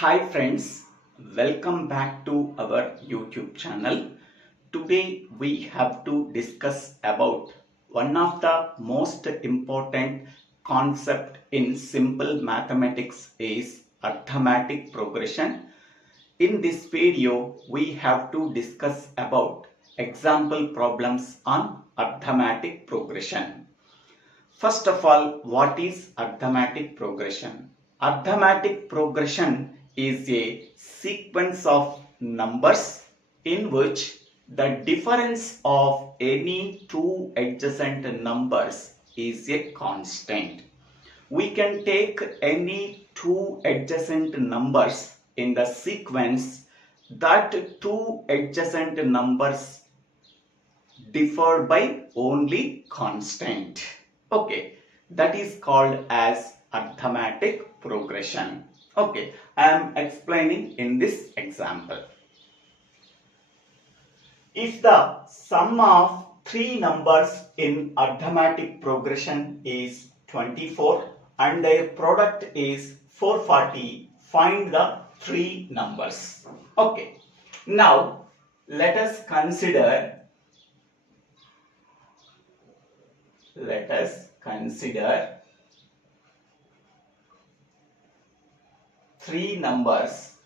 Hi friends, welcome back to our YouTube channel. Today we have to discuss about one of the most important concept in simple mathematics is arithmetic progression. In this video we have to discuss about example problems on arithmetic progression. First of all, what is arithmetic progression? Arithmetic progression is a sequence of numbers in which the difference of any two adjacent numbers is a constant. We can take any two adjacent numbers in the sequence. That two adjacent numbers differ by only constant. Okay, that is called as arithmetic progression. Okay, I am explaining in this example. If the sum of three numbers in arithmetic progression is 24 and their product is 440, find the three numbers. Okay, now let us consider three numbers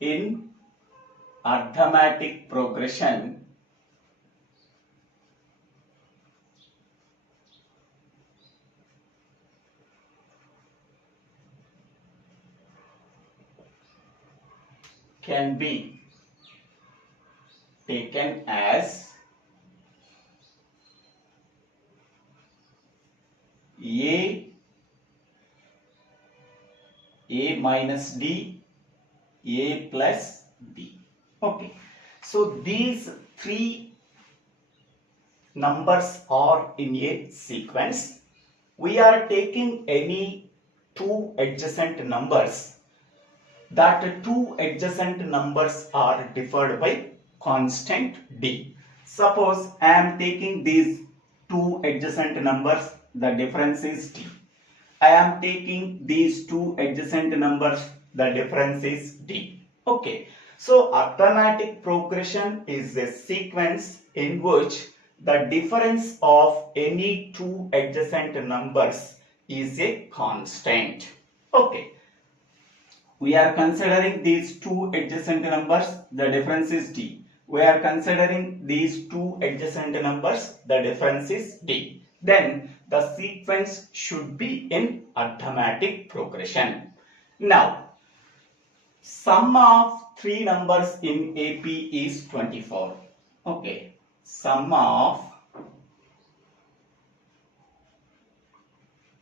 in arithmetic progression can be taken as A minus D, A plus D. Okay, so these three numbers are in a sequence. We are taking any two adjacent numbers. That two adjacent numbers are differed by constant D. Suppose I am taking these two adjacent numbers, the difference is D. I am taking these two adjacent numbers, the difference is D. Okay, so arithmetic progression is a sequence in which the difference of any two adjacent numbers is a constant. Okay, we are considering these two adjacent numbers, the difference is D. We are considering these two adjacent numbers, the difference is D. Then the sequence should be in arithmetic progression. Now, sum of three numbers in AP is 24. Okay, sum of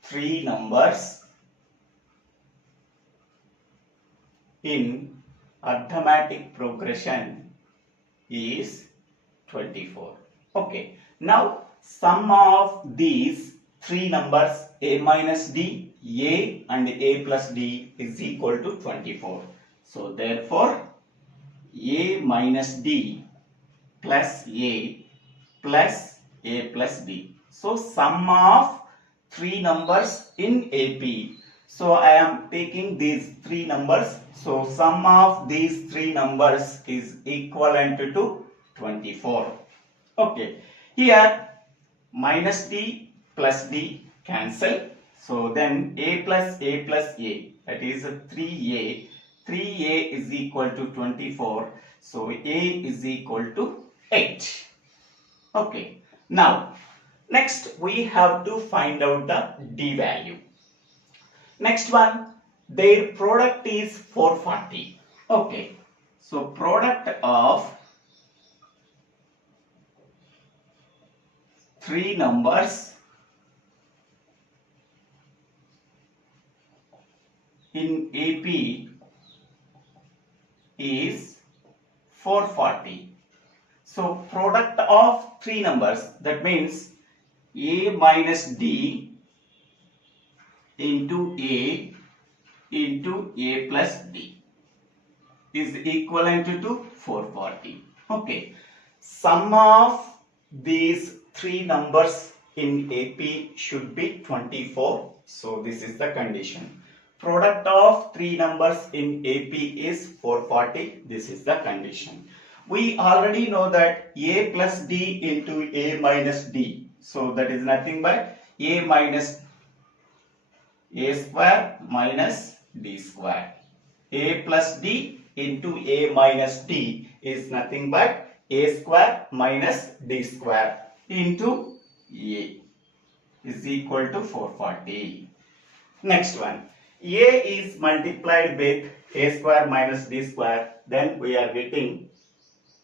three numbers in arithmetic progression is 24. Okay, now sum of these three numbers A minus D, A and A plus D is equal to 24. So therefore A minus D plus A plus D. So sum of three numbers in AP. So I am taking these three numbers. So sum of these three numbers is equivalent to 24. Okay, here minus D plus D cancel. So then A plus A, that is 3A. 3A is equal to 24. So A is equal to 8. Okay, now next we have to find out the D value. Next one, their product is 440. Okay, so product of three numbers in AP is 440. So product of three numbers, that means A minus D into A plus D is equivalent to 440. Okay, sum of these three numbers in AP should be 24. So this is the condition. Product of three numbers in AP is 440. This is the condition. We already know that A plus D into A minus D. So that is nothing but A minus A square minus D square. A plus D into A minus D is nothing but A square minus D square into A is equal to 440. Next one. A is multiplied with A square minus D square. Then we are getting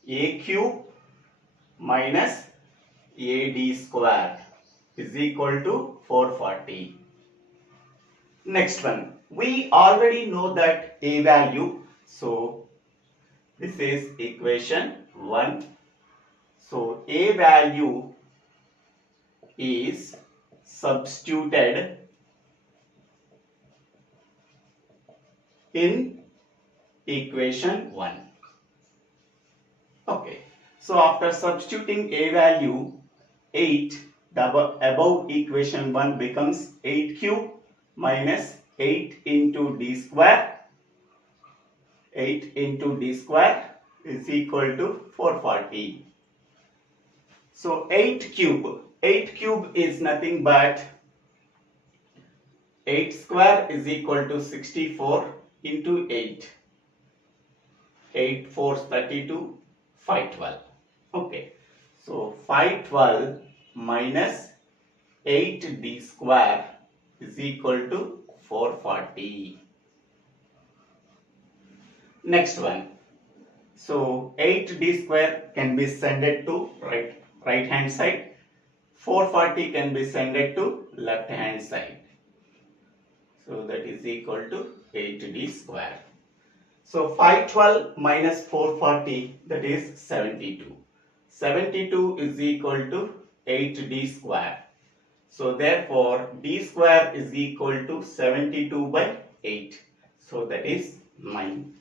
A cube minus AD square is equal to 440. Next one. We already know that A value. So this is equation 1. So A value is substituted in equation 1. Okay. So after substituting A value, 8 above equation 1 becomes 8 cube minus 8 into D square. 8 into D square is equal to 440. So 8 cube is nothing but 8 square is equal to 64 into 8. 8 4s 32, 512. Okay. So 512 minus 8D square is equal to 440. Next one. So 8D square can be sent to right hand side. 440 can be sent to left hand side. So that is equal to 8D square. So 512 minus 440, that is 72. 72 is equal to 8D square. So therefore D square is equal to 72 by 8. So that is 9.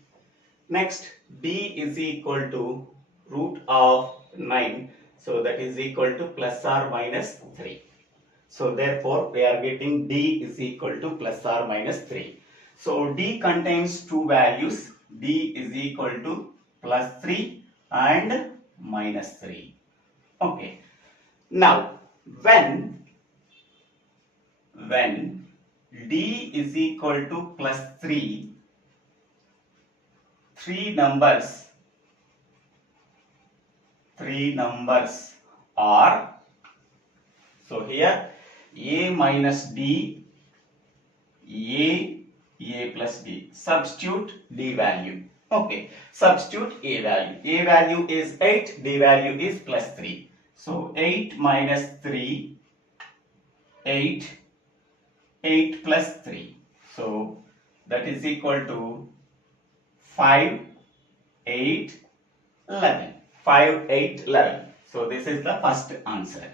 Next, D is equal to root of 9. So that is equal to plus or minus 3. So therefore we are getting D is equal to plus or minus 3. So D contains two values. D is equal to plus 3 and minus 3. Okay. Now when D is equal to plus 3, three numbers are, so here A minus D, A plus D. Substitute D value. Okay, substitute A value. A value is 8, D value is plus 3. So 8 minus 3, 8 plus 3. So that is equal to 5, 8, 11. 5, 8, 11. So this is the first answer.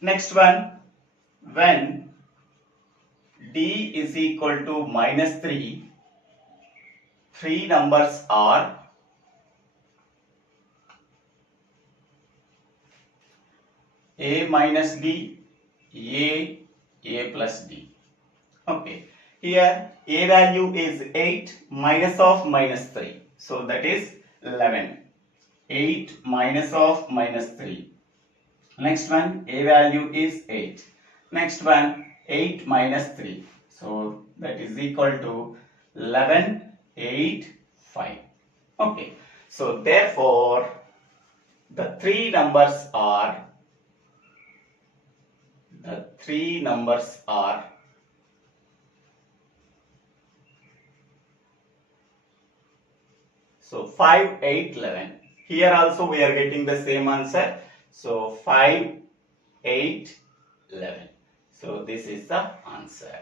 Next one, when D is equal to minus 3, three numbers are A minus D, A plus D. Okay. Here A value is 8 minus of minus 3. So that is 11. 8 minus of minus 3. Next one, A value is 8. Next one, 8 minus 3. So that is equal to 11, 8, 5. Okay. So therefore, the three numbers are so 5, 8, 11. Here also we are getting the same answer. So 5, 8, 11. So this is the answer.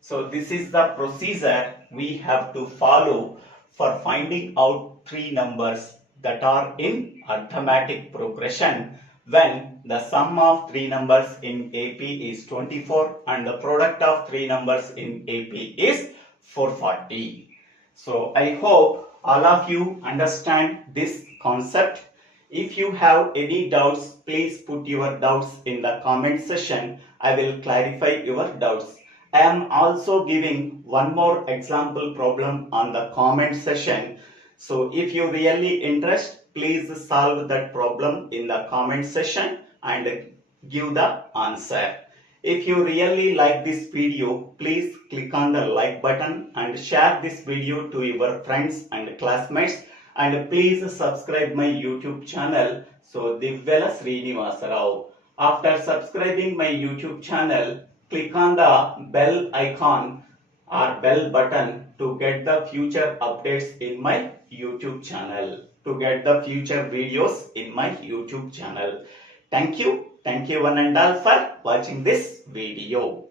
So this is the procedure we have to follow for finding out three numbers that are in arithmetic progression when the sum of three numbers in AP is 24 and the product of three numbers in AP is 440. So I hope all of you understand this concept. If you have any doubts, please put your doubts in the comment section. I will clarify your doubts. I am also giving one more example problem on the comment section. So if you really interest, please solve that problem in the comment section and give the answer. If you really like this video, please click on the like button and share this video to your friends and classmates. And please subscribe my YouTube channel. So Divvela Srinivasa Rao. After subscribing my YouTube channel, click on the bell icon or bell button to get the future updates in my YouTube channel. To get the future videos in my YouTube channel. Thank you one and all for watching this video.